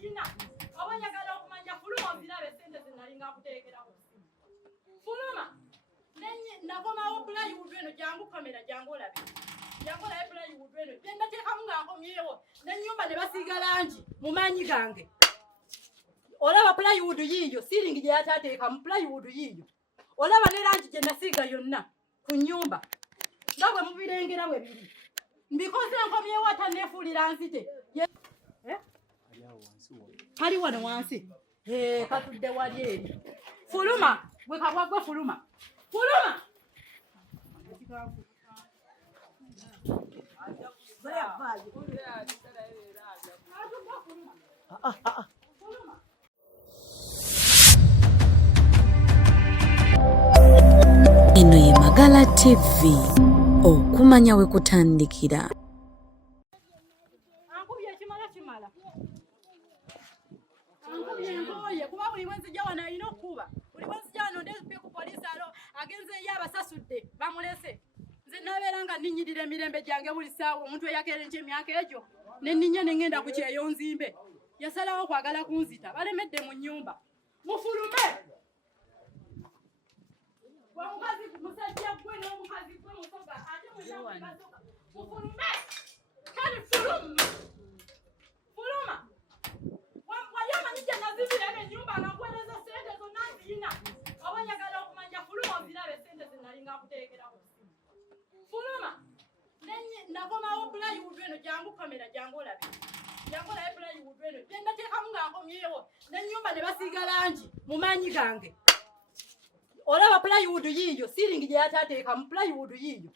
zina abanyagala okumanya fuluma zirabe sente zinalinga kuteekera ku simu fuluma nakomawo plywood eno jangu kamera jangu olabe jangu olabe plywood eno genda teekamu nga nkomyewo n'ennyumba ne basiiga langi mu maanyi gange olaba plywood yiiyo siiringi gye yataateekamu plywood yiiyo olaba ne langi gye nasiiga yonna ku nnyumba nga bwe mubirengera bwe biri mbikoze nkomyewo ataneefuulira nzite kali wano wansi katudde wali eri fuluma gwe kabwagwe fuluma fuluma Eno ye Magala TV, okumanya we kutandikira. Ankubye kimala ankubye ngoye kuba buli mwezi jja wano alina okuba buli mwezi jja wano ndeepe ku poliisi alo agenze ye abasasudde bamulese nze nabeera nga nninyirira emirembe gyange buli ssaawa omuntu eyakeerenca emyaka egyo ne nninnya ne ngenda ku kyeyo nzimbe yasalawo okwagala kunzita balemedde mu nnyumba mufulume omukazi musajja gwe n'omukazi gwe musoga ate muyabasoga mufulume kale fuluma wali amanyi gye nazibira eno ennyumba nga nkuweereza sente zonna nziyina abanyagala okumanya fuluma ozirabe sente zinalinga kuteekera ku simu fuluma nakomawo plywood eno jangu kamera jangu olabe plywood eno genda teekamu nga nkomyewo n'ennyumba ne basiiga langi mu maanyi gange olaba plywood yiiyo siiringi gye yataateekamu plywood yiiyo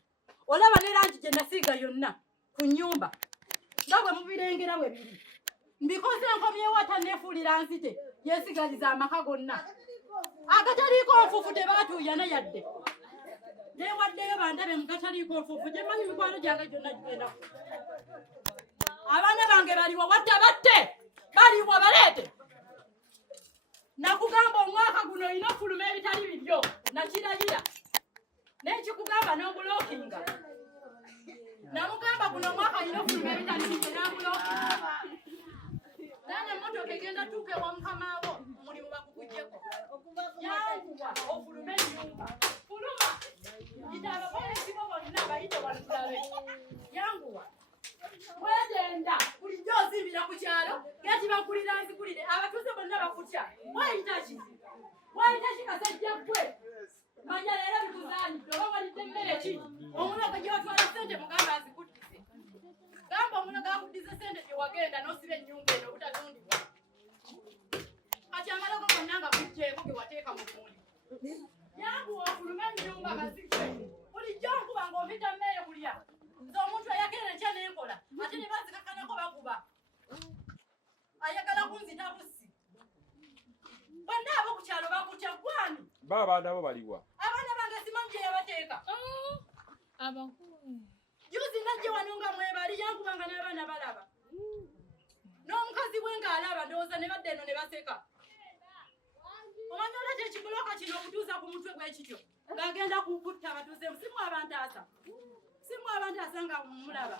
olaba ne langi gye nasiiga yonna ku nnyumba nga bwe mubirengera bwe biri mbikoze nkomyewo ataneefuulira nzite yeesigaliza amaka gonna agataliiko nfuufu tebaatuuya ne yadde neewaddeyo bandabe mu gataliiko nfuufu gye mmanyi mikwano gyange gyonna gigenda abaana bange baliwo wadde batte baliwo baleete nakugamba omwaka guno olina fuluma ebitali bibyo nakirayira nekikugamba n'obulookinga namugamba guno omwaka olina fuluma ebitali bibyo n'abulookinga nane emmotoka egenda tuuka ewa mukamaawo omulimu bakugugyeko yanguwa ofulume ennyumba fuluma gitaba bolesibo bonna bayite walutulabe yanguwa wegenda bulijjo ozimbira ku kyalo gati bakulira nzikulire abatuuze bonna bakutya wayitaki kasajja ggwe manya leero bikuzaanidde oba walidde emmere ki omulogo gye watwala sente mugamba azikuddise gamba omulogo akuddize sente gye wagenda n'osiba ennyumba eno obutatundibwa kati amalogo gonna nga gujjeeko ge wateeka mu muli yanguwa ofulume ennyumba bazigwe bulijjo nkuba ng'ompita mmere kulya nze omuntu ayakeerenkya n'enkola ate ne bazikakanako bakuba ayagala kunzita bussi bonna abo ku kyalo bakutya gwani abaana abo baliwa abaana bange simanyi gye yabateeka juzi najje wano nga mwebali yankubanga n'abaana balaba n'omukazi we ng'alaba ndowooza ne badde eno ne baseka omanyi olete ekibuloka kino okutuuza ku mutwe gw'ekityo ng'agenda kukutta abatuuzemu simu abantu asanga mulaba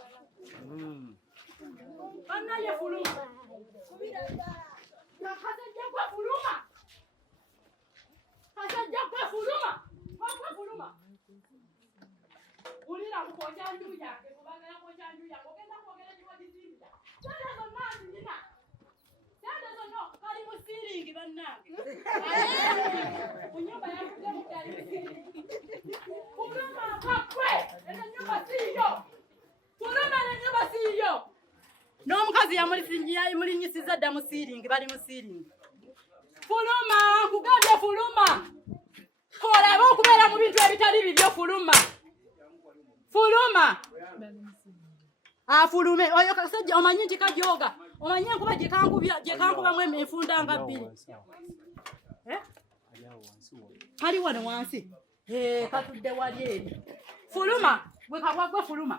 bannaye fuluma kasajja gwe fuluma ulira kukwokya nju yange kubagala kwokya nju yange ogenda kwogera giwadizimbya sente zonna nzirina sente zonna kali mu siiringi bannange ku nyumba yakuddemu kali mu siiringi fuluma kakwe eno nyumba siiyo fuluma n'ennyumba siiyo n'omukazi yamulinyisiza dda mu siiringi bali mu siiringi fuluma nkugambye fuluma olabe okubeera mu bintu ebitali bibyo fuluma afulume oyo kasajja omanyi nti kajoga omanyi enkuba gye kankubamu enfunda nga bbiri kali wano wansi katudde wali eri fuluma gwe kabwagwe fuluma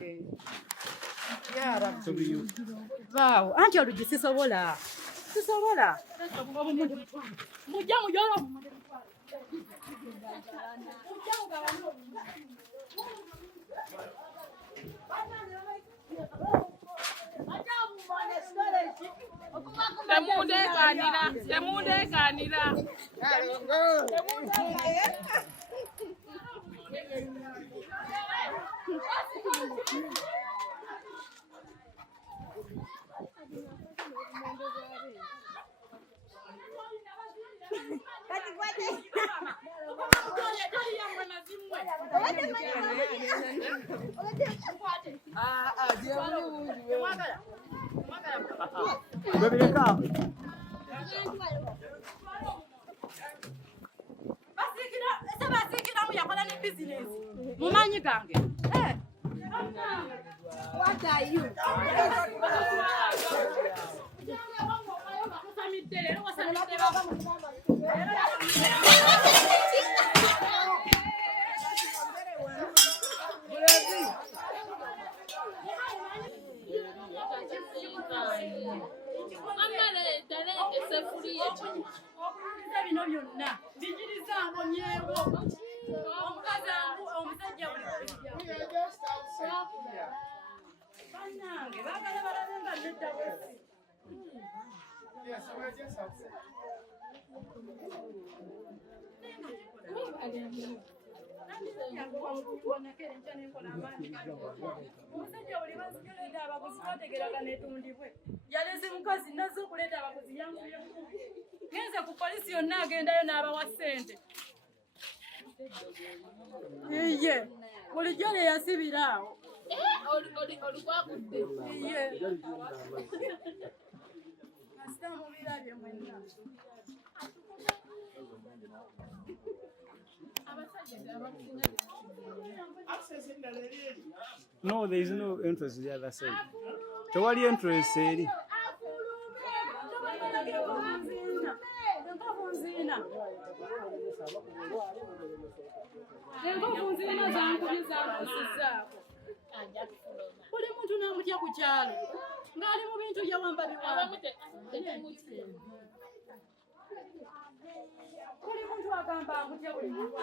wange. Ya Rabbi. Wow, anti olugi sisobola. Sisobola. Mujja mujolo. Temundekanira. Basikira muyakola ne business. Mumanyi gange. What are you? Bino byonna bijiriza ngonyeewo omukazi omusajja bannange baagala balabe nga nedda bwesi. Omusajja buli bazikuleeta abaguzi twategeraga netundibwe yaleze mukazi nazze okuleeta abaguzi yanguyeku genze ku polisi yonna agendayo n'abawa ssente. Iye bulijjo le yasibira awo. Iye kasita mubirabye mwenna. No, there is no entrance to the other side. Tewali entrance eri. Buli muntu n'amutya ku kyalo ng'ali mu bintu byawamba biwamba. Buli muntu agamba amutya buli muntu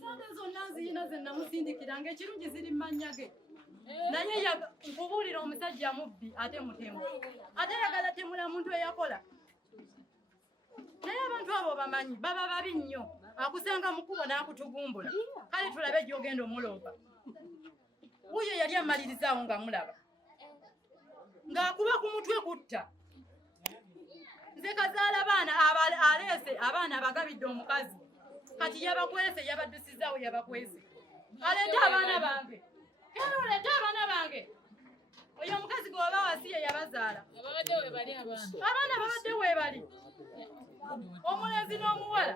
sente zonna nziyina ze namusindikira ng'ekirungi ziri mmanya ge. Naye nkubuulira omusajja mubbi ate mutemu. Ate yagala temula muntu eyakola. Naye abantu abo bamanyi baba babi nnyo. Akusanga mukubo n'akutugumbula. Kale tulabe gy'ogenda omuloopa. Wuyo yali amalirizawo nga mulaba. Ng'akuba ku mutwe kutta. Nze kazaala baana aleese abaana abagabidde omukazi. Kati yabakwese yabaddusizaawo yabakwese. Aleeta abaana bange. Kale oleeta abaana bange. Oyo omukazi gwe oba wasiye yabazaala. Abaana babadde weebali. Omulenzi n'omuwala.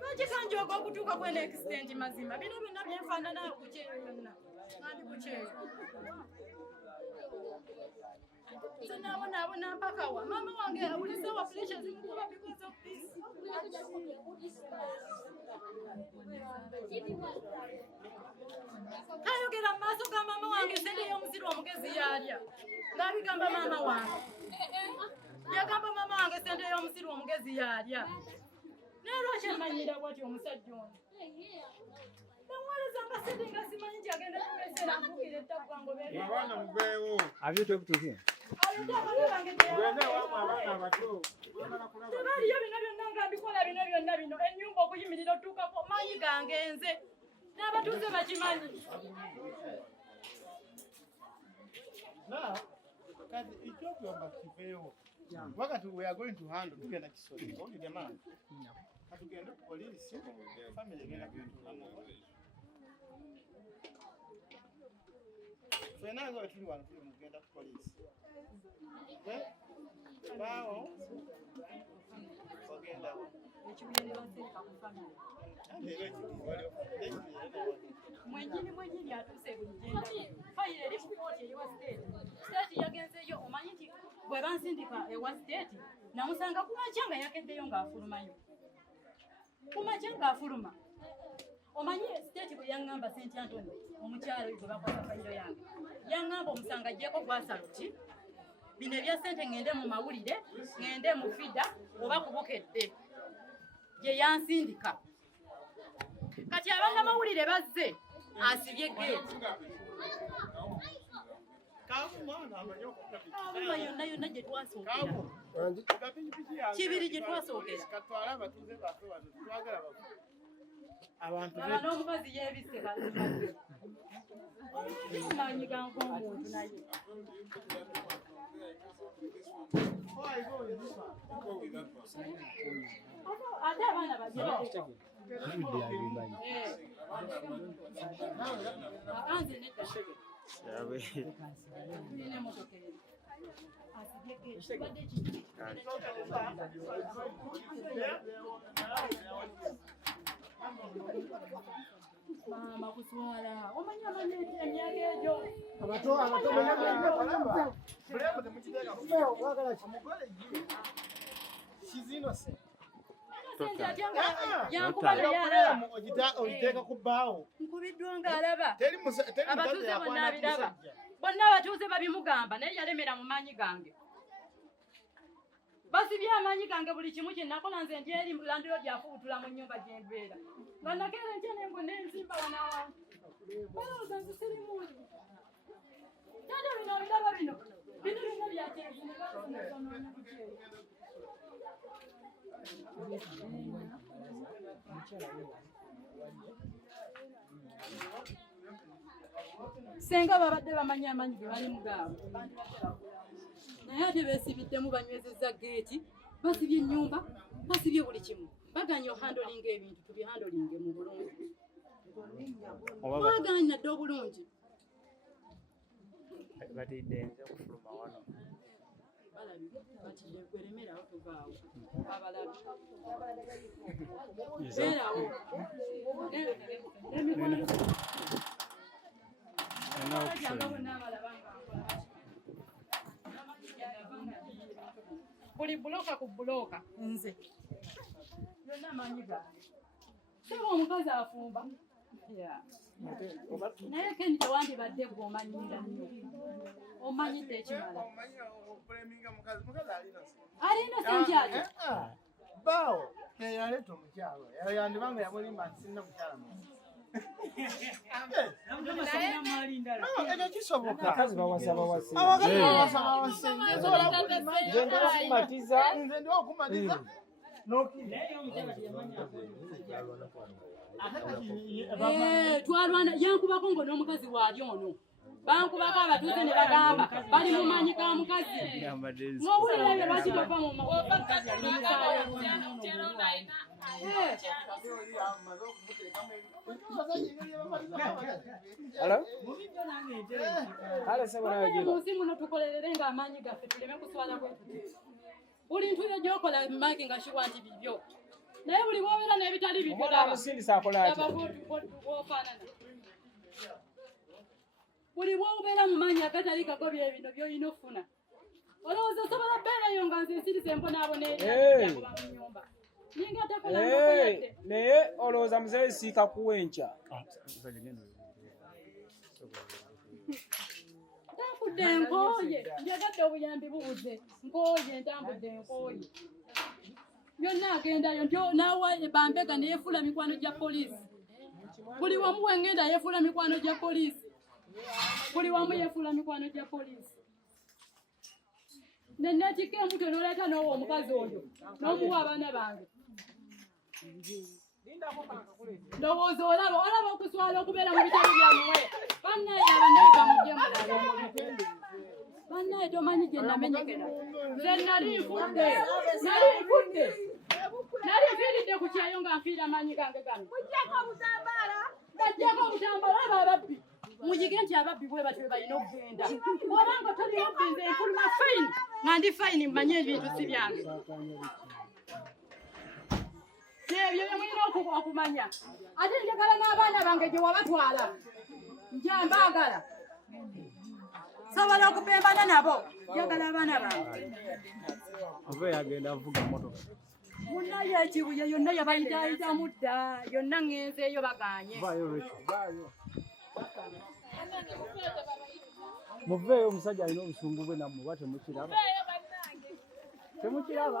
Lwaki kanjooga okutuuka ku extent mazima? Bino byonna byenfaanana kukyero yonna. Ngandi kukyero. Nze nabonaabona mpaka wa. Maama wange awulise wa pressure zimukuba because of this. Kayogera mu maaso ga maama wange sente y'omusiri omugezi yalya. Ng'abigamba maama wange. Yagamba maama wange sente y'omusiri omugezi yalya. Naye lwaki emanyira bw'ati omusajja ono? Bamuweereza nga sente nga simanyi nti agenda kumeesera mvukira ettaka ngobeera. Abaana muveewo. Have you talked to him? Tebaliyo bino byonna nga mbikola bino byonna bino. Ennyumba okuyimirira otuukako maanyi gange nze. N'abatuuze bakimanyi. Now, kati ekyokuyomba kiveewo. Wakati we are going to handle tugenda kisoli. Oli jamani. Katugenda ku poliisi, family egenda kutulamu. Ffenna nga tuli wano tuli mugenda ku poliisi. Baawo ogenda mwenyini atuuse buligenda fayiro eri ku kooti ewa siteeti yagenzeeyo omanyi nti bwe bansindika ewa siteeti namusanga kumakya nga yakeddeyo ng'afulumayo kumakya ng'afuluma omanyi siteeti bwe yaŋŋamba St. Anthony omukyalo gwe bakwata fayiro yange yaŋŋamba omusanga ajjeko gwasaluti bino ebya ssente ŋŋende mu mawulire ŋŋende mu fida oba kubukedde gye yansindika kati abannamawulire bazze asibye geeti abuma yonna yonna gye twasookera kibiri gye twasookera abantu n'omukazi yeebisse maanyi gankomuntu naye ate abaana baje anze nedda tulina emotoka eri asibye geeti badde kiki mama kuswala omanya emyaka egyo ogiteeka ku bbaawo nkubiddwa ng'alaba abatuuze bonna abiraba bonna abatuuze babimugamba naye yalemera mu maanyi gange basibye amaanyi gange buli kimu kye nakola nze ndi eri landiro lyafuutula mu nnyumba gye mbeera nga nakeera enkya nengo nenzimba wanawange balowooza nze sirimuuli tate bino biraba bino byonna byakyezi ne basonoona bukyeri senga babadde bamanyi amaanyi ge bali mugaabo naye ate beesibiddemu banywezezza geeti basibye ennyumba basibye buli kimu baganya ohandolinga ebintu tubihandolinge mu bulungi baganya nadde obulungi batidde nze okufuluma wano batidde gweremerawo tuvaawo abalabi beerawo buli buloka ku buloka nze yonna amaanyi gange seba omukazi afumba naye kendi tewandibadde gwe omanyirira nnyo omanyidde ekimala alina sente ate bbaawo yaleeta omukyalo yandibanga yamulimba nsinna mukyala ekyo kisoboka abakazi bawasa nze ndiwo okumatiza twalwana yankubako ngo n'omukazi waali ono bankubako abatuuze ne bagamba bali mu maanyi ga mukazi ng'obulira bye lwaki tova mu munsi muno tukolerere ng'amaanyi gaffe tuleme kuswala bwetuti buli ntuyo gyokola maki nga kiwa nti bibyo naye buli bwobeera n'ebitali bibyowofaanana buli bwobeera mu maanyi agatali gago byebino byolina okufuna olowooza osobola bbeerayo nga nze nsiriza embonaabona eryakuba mu nyumba ninga takola nokoyadde naye olowooza muzeeyi siika kuwenkya ntambudde nkooye njagadde obuyambi bubuze nkooye ntambudde nkooye byonna agendayo nti naawa bambega neyefuula mikwano gya poliisi buli wamu wengenda yefuula mikwano gya poliisi buli wamu yefuula mikwano gya poliisi nenetikka embuto n'oleeta n'owa omukazi oyo n'omuwa abaana bange ndowooza olaba okuswala okubeera mu bitabo byamuwe bannaye abanaye bamugye mulala bannaye tomanyi gye namenyekera nze nali nfudde nali nfiiridde ku kyayo nga nfiira amaanyi gange gano bajjako obutambaala aba ababbi muyige nti ababbi bwe batwe balina okugenda obanga toli obinze enfuluma fine nga ndi fine mmanye ebintu si byange ebyo byemulina okumanya ate njagala n'abaana bange gye wabatwala njambaagala sobola okupembana nabo njagala abaana bange ove yagenda avuga motoka Muna ya chibuye yonna yabayitaayita mudda yonna ngenzeeyo baganye muveeyo omusajja alina obusungu bwe nammwe oba temukiraba temukiraba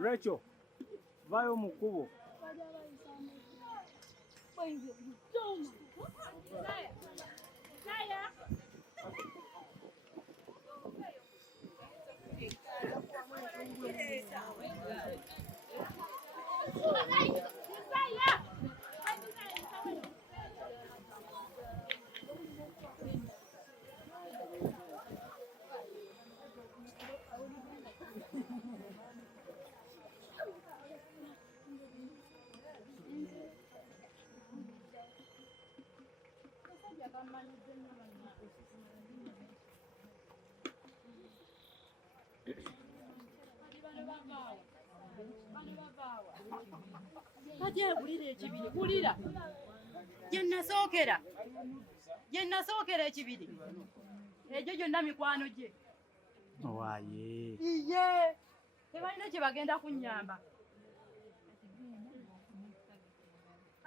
Rachel, vayo mu kkubo. Kati bulira ekibiri bulira gye nasookera ekibiri egyo gyonna mikwano gye Owaye. iye tebalina kye bagenda kunnyamba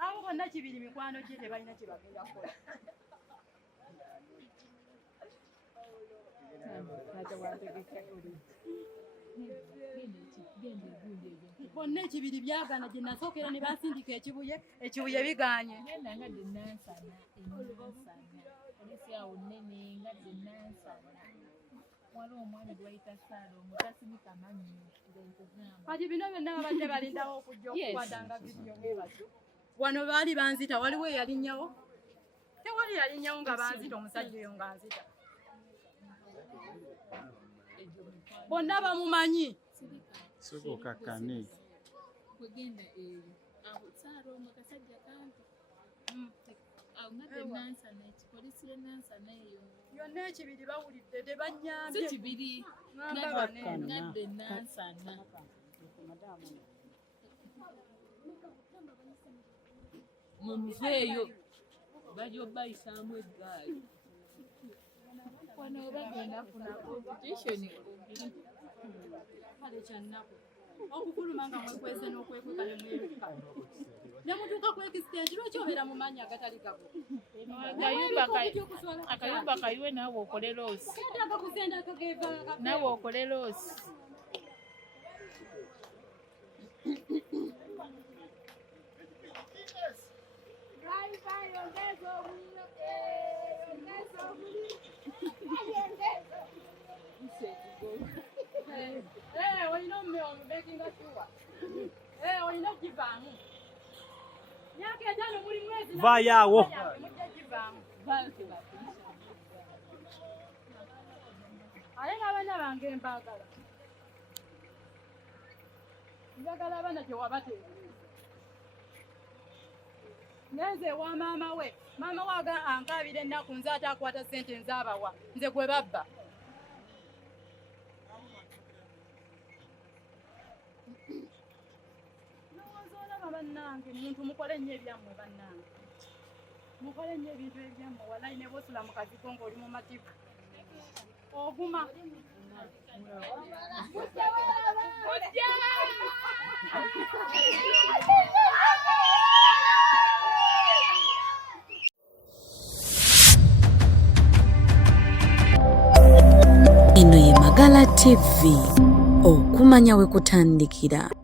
abo bonna kibiri mikwano gye tebalina kye bagenda kukola bonna ekibiri byagana gye nasookera ne basindika ekibuye biganye kati bino byonna babadde balindawo okujja okukwadanga vidiyo bwebatyo wano baali banzita waliwo eyalinyawo tewali yalinyawo nga banzita omusajja oyo nga nzita bonna bamumanyi Soko kakane. Kugenda aho tsaro makasajja kantu ngate nansa na polisi nansa nayo yonna ekibiri bawulidde tebanyambye si kibiri ngate nansa na mumuzeeyo bali obayisaamu eggaali wano bagenda kufuna competition kale kyannaku okufuluma nga mwekweze n'okwekweka ne mweruka ne mutuuka kwekisiteegi lwaki obeera mu maanyi agatali gago akayumba kayiwe naawe okole loosi ketaaga kuzenda akageva naawe okole loosi olina omubekinga shuwa olina okivaamu myaka etaano muli mwezi Vaayo mujja givaamu ale n'abaana bange mbaagala njagala abaana gye wabateereza ngenze ewa maama we ankaabira ennaku nze ate akwata ssente nzaabawa nze gwe babba bannange muntu mukole nnyo ebyammwe bannange mukole nnyo ebintu ebyammwe walayi ne bosula mu kazigo ng'oli mu matiku oguma Eno ye Magala TV, okumanya we kutandikira.